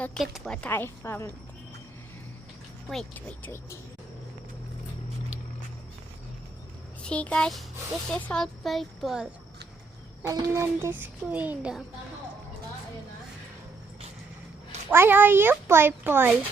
Look at what I found. Wait. See guys, this is all purple. And then this green. Why are you purple?